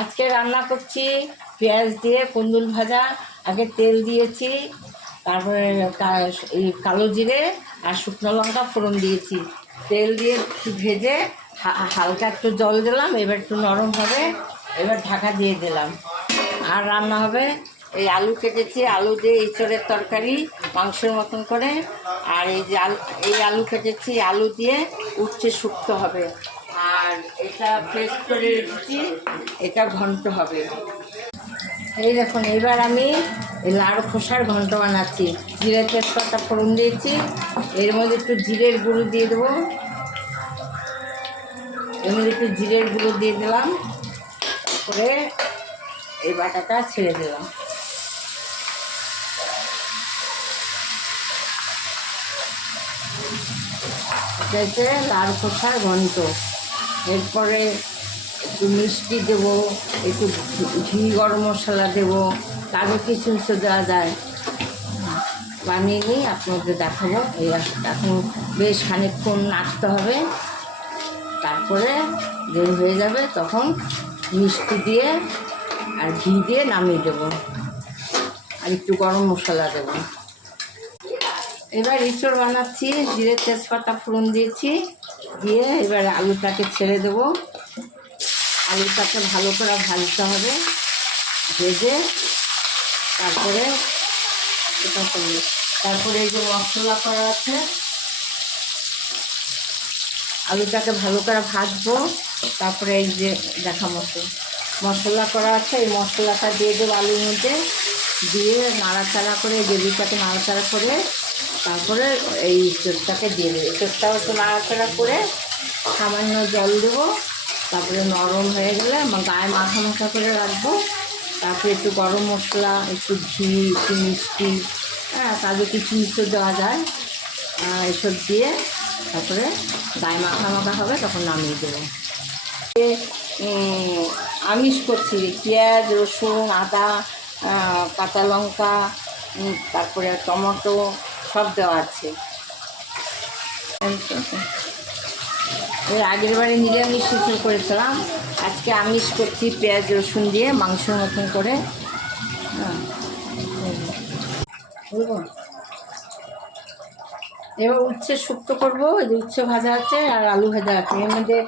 আজকে রান্না করছি পেঁয়াজ দিয়ে কুন্দুল ভাজা। আগে তেল দিয়েছি, তারপরে এই কালো জিরে আর শুকনো লঙ্কা ফোড়ন দিয়েছি। তেল দিয়ে ভেজে হালকা একটু জল দিলাম, এবার একটু নরম হবে, এবার ঢাকা দিয়ে দিলাম। আর রান্না হবে এই আলু কেটেছি, আলু দিয়ে ইঁচড়ের তরকারি মাংসের মতন করে। আর এই যে এই আলু কেটেছি, আলু দিয়ে উচ্ছে শুক্তো হবে। আর এটা পেস্ট করে রেখেছি, এটা ঘন্ট হবে। এই দেখুন, এবার আমি এই লাড়ু খোসার ঘন্ট বানাচ্ছি। জিরে তেজপাতা ফোড়ন দিয়েছি, এর মধ্যে একটু জিরের গুঁড়ো দিয়ে দেবো, এর মধ্যে একটু জিরের গুঁড়ো দিয়ে দিলাম, তারপরে এই বাটাটা ছেড়ে দিলাম। এটা হচ্ছে লাড়ু খোসার ঘন্ট। এরপরে একটু মিষ্টি দেবো, একটু ঘি গরম মশলা দেবো, কাজু কিশমিশ দেওয়া যায়। বানিয়ে নিই, আপনাদের দেখাবো। এই এখন বেশ খানিকক্ষণ নাড়তে হবে, তারপরে যেই হয়ে যাবে তখন মিষ্টি দিয়ে আর ঘি দিয়ে নামিয়ে দেবো, আর একটু গরম মশলা দেবো। এবার ইঁচড় বানাচ্ছি, জিরে তেজপাতা ফোড়ন দিয়েছি, দিয়ে এবার আলুটাকে ছেড়ে দেবো। আলুটাকে ভালো করে ভাজতে হবে, ভেজে তারপরে এটা করবে। তারপরে এই যে মশলা করা আছে, আলুটাকে ভালো করে ভাজবো। তারপরে এই যে দেখা মতো মশলা করা আছে, এই মশলাটা দিয়ে দেবো আলুর মধ্যে, দিয়ে নাড়াচাড়া করে গ্রেভিটাকে নাড়াচাড়া করে তারপরে এই ইঁচড়টাকে দিয়ে দেবো। ইঁচড়টাও একটু নাড়াচাড়া করে সামান্য জল দেবো, তারপরে নরম হয়ে গেলে গায়ে মাখা মাখা করে রাখবো। তারপরে একটু গরম মশলা, একটু ঘি, একটু মিষ্টি, কাজু কিশমিশও দেওয়া যায়, এসব দিয়ে তারপরে গায়ে মাখা মাখা হবে, তখন নামিয়ে দেবো। আমিষ করছি, পেঁয়াজ, রসুন, আদা, কাঁচা লঙ্কা, তারপরে টমেটো সব দেওয়া আছে। এর আগের বারে নিরামিষ কিছু করেছিলাম, আজকে আমিষ করছি পেঁয়াজ রসুন দিয়ে মাংসের মতন করে। বলবো এবার উচ্ছে শুক্তো করবো। যে উচ্ছে ভাজা আছে আর আলু ভাজা আছে, এর মধ্যে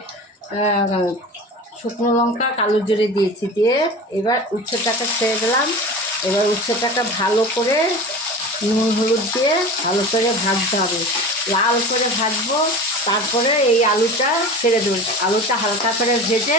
শুকনো লঙ্কা কালো জিরে দিয়েছি, দিয়ে এবার উচ্ছেটাকে ছেড়ে দিলাম। এবার উচ্ছেটাকে ভালো করে নুন হলুদ দিয়ে ভালো করে ভাজতে হবে, লাল করে ভাজবো। তারপরে এই আলুটা ছেড়ে দেবো, আলুটা হালকা করে ভেজে